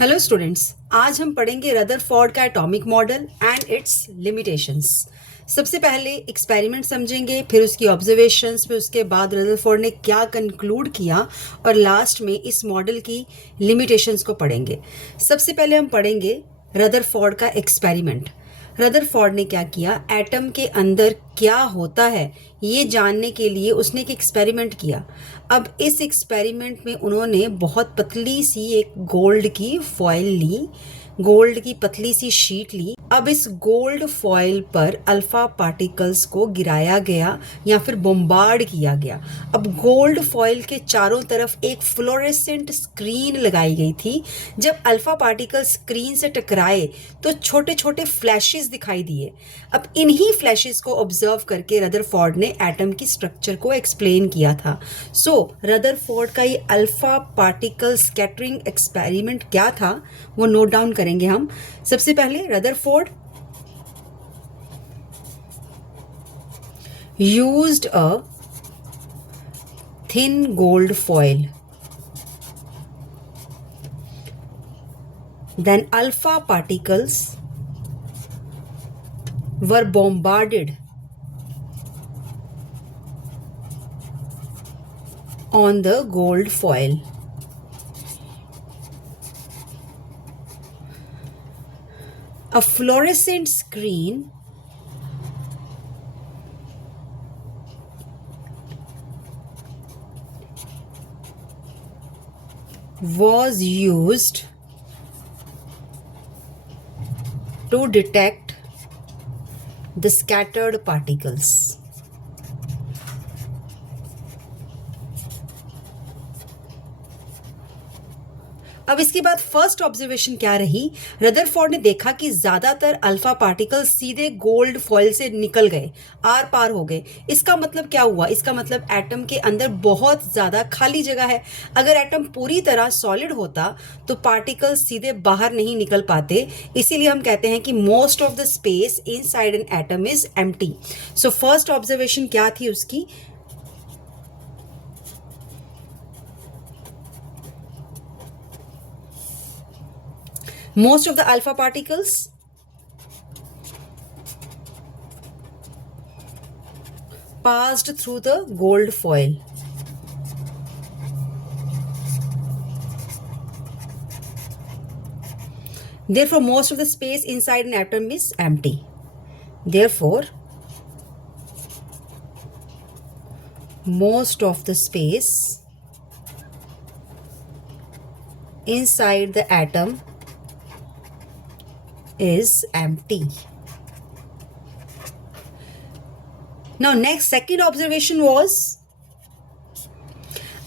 Hello students, आज हम पढ़ेंगे रदरफोर्ड का atomic model and it's limitations. सबसे पहले एक्सपेरिमेंट समझेंगे, फिर उसकी ऑब्जर्वेशंस, फिर उसके बाद रदरफोर्ड ने क्या कंक्लूड किया और लास्ट में इस मॉडल की लिमिटेशंस को पढ़ेंगे। सबसे पहले हम पढ़ेंगे रदरफोर्ड का एक्सपेरिमेंट। रदरफोर्ड ने क्या किया, एटम के अंदर क्या होता है ये जानने के लिए उसने एक एक्सपेरिमेंट किया। अब इस एक्सपेरिमेंट में उन्होंने बहुत पतली सी एक गोल्ड की फॉइल ली, गोल्ड की पतली सी शीट ली। अब इस गोल्ड फॉइल पर अल्फा पार्टिकल्स को गिराया गया या फिर बम्बार्ड किया गया। अब गोल्ड फॉइल के चारों तरफ एक फ्लोरेसेंट स्क्रीन लगाई गई थी। जब अल्फा पार्टिकल स्क्रीन से टकराए तो छोटे छोटे फ्लैशेस दिखाई दिए। अब इन्हीं फ्लैशेस को ऑब्जर्व करके रदरफोर्ड ने एटम की स्ट्रक्चर को एक्सप्लेन किया था। सो रदरफोर्ड का ये अल्फा पार्टिकल स्कैटरिंग एक्सपेरिमेंट क्या था वो नोट डाउन करेंगे हम। सबसे पहले Rutherford used a thin gold foil, then alpha particles were bombarded on the gold foil. A fluorescent screen was used to detect the scattered particles. अब इसके बाद फर्स्ट ऑब्जर्वेशन क्या रही, रदरफोर्ड ने देखा कि ज्यादातर अल्फा पार्टिकल्स सीधे गोल्ड फॉइल से निकल गए, आर पार हो गए। इसका मतलब क्या हुआ, इसका मतलब एटम के अंदर बहुत ज्यादा खाली जगह है। अगर एटम पूरी तरह सॉलिड होता तो पार्टिकल्स सीधे बाहर नहीं निकल पाते। इसीलिए हम कहते हैं कि most of the space inside an atom is empty. So first observation क्या थी उसकी, most of the alpha particles passed through the gold foil. Therefore, most of the space inside an atom is empty. Therefore, most of the space inside the atom is empty. Now next second observation was,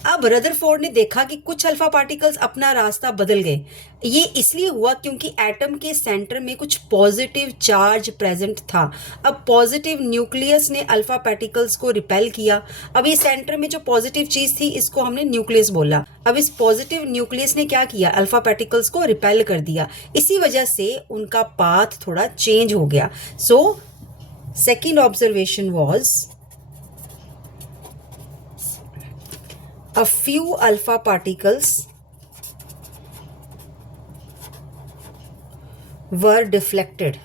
अब Rutherford ने देखा कि कुछ alpha particles अपना रास्ता बदल गए। ये इसलिए हुआ क्योंकि एटम के सेंटर में कुछ पॉजिटिव चार्ज प्रेजेंट था। अब पॉजिटिव न्यूक्लियस ने अल्फा पार्टिकल्स को रिपेल किया। अब ये सेंटर में जो पॉजिटिव चीज थी इसको हमने न्यूक्लियस बोला। अब इस पॉजिटिव न्यूक्लियस ने क्या किया, अल्फा पार्टिकल्स को रिपेल कर दिया। इसी वजह से उनका पाथ थोड़ा चेंज हो गया। So second observation was, a few alpha particles were deflected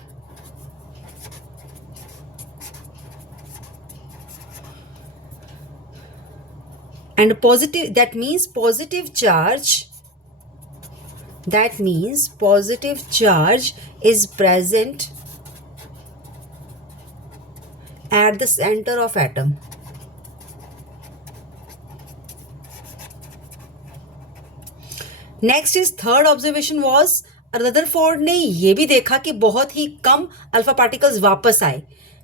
and positive, that means positive charge is present at the center of atom. Next is third observation was, Rutherford ने यह भी देखा कि बहुत ही कम alpha particles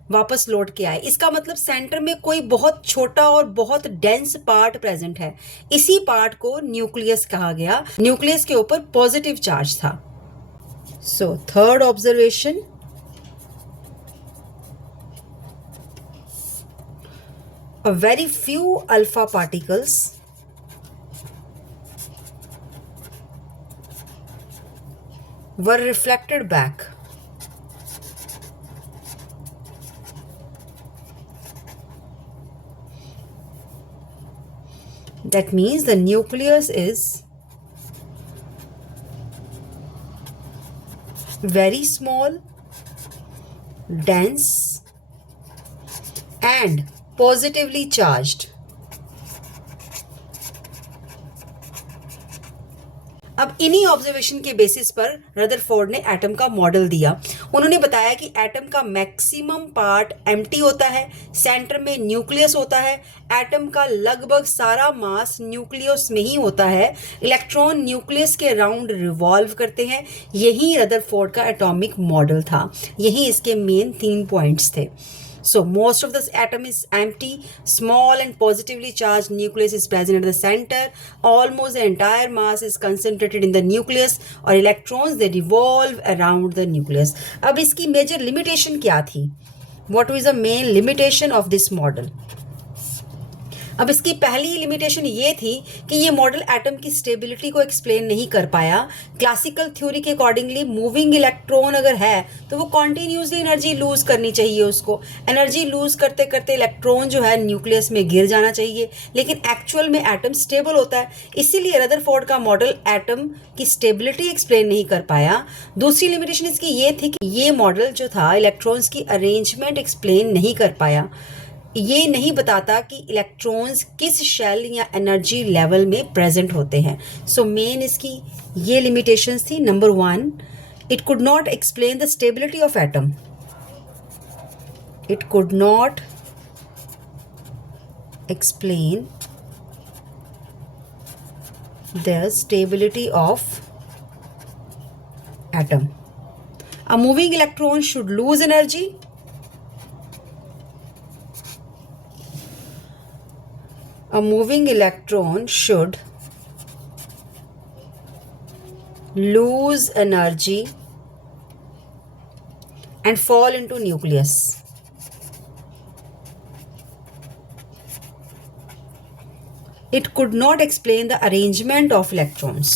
वापस लौट के आए। इसका मतलब सेंटर में कोई बहुत छोटा और बहुत डेंस पार्ट प्रेजेंट है। इसी पार्ट को न्यूक्लियस कहा गया। न्यूक्लियस के ऊपर पॉजिटिव चार्ज था। So third observation, a very few alpha particles were reflected back. That means the nucleus is very small, dense and positively charged. अब इन्हीं ऑब्जर्वेशन के बेसिस पर रदरफोर्ड ने एटम का मॉडल दिया। उन्होंने बताया कि एटम का मैक्सिमम पार्ट एम्प्टी होता है, सेंटर में न्यूक्लियस होता है, एटम का लगभग सारा मास न्यूक्लियस में ही होता है, इलेक्ट्रॉन न्यूक्लियस के अराउंड रिवॉल्व करते हैं। यही रदरफोर्ड का एटॉमिक मॉडल था, यही इसके मेन 3 पॉइंट्स थे। So most of this atom is empty, small and positively charged nucleus is present at the center. Almost the entire mass is concentrated in the nucleus और electrons they revolve around the nucleus. अब इसकी major limitation क्या थी? What was the main limitation of this model? अब इसकी पहली limitation ये थी कि ये मॉडल एटम की स्टेबिलिटी को एक्सप्लेन नहीं कर पाया। क्लासिकल थ्योरी के अकॉर्डिंगली मूविंग इलेक्ट्रॉन अगर है तो वो कॉन्टिन्यूसली एनर्जी लूज करनी चाहिए, उसको एनर्जी लूज करते करते इलेक्ट्रॉन जो है न्यूक्लियस में गिर जाना चाहिए, लेकिन एक्चुअल में एटम स्टेबल होता है। इसीलिए रदरफोर्ड का मॉडल एटम की स्टेबिलिटी एक्सप्लेन नहीं कर पाया। दूसरी लिमिटेशन इसकी ये थी कि ये मॉडल जो था इलेक्ट्रॉन्स की अरेंजमेंट एक्सप्लेन नहीं कर पाया, ये नहीं बताता कि इलेक्ट्रॉन्स किस शेल या एनर्जी लेवल में प्रेजेंट होते हैं। सो मेन इसकी ये लिमिटेशंस थी। Number 1, it could not explain the stability of atom. It could not explain the stability of atom. A moving electron should lose energy. A moving electron should lose energy and fall into nucleus. It could not explain the arrangement of electrons.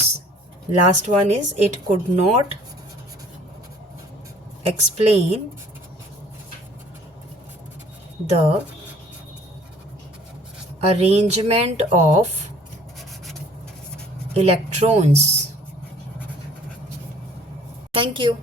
Last one is it could not explain the arrangement of electrons. Thank you.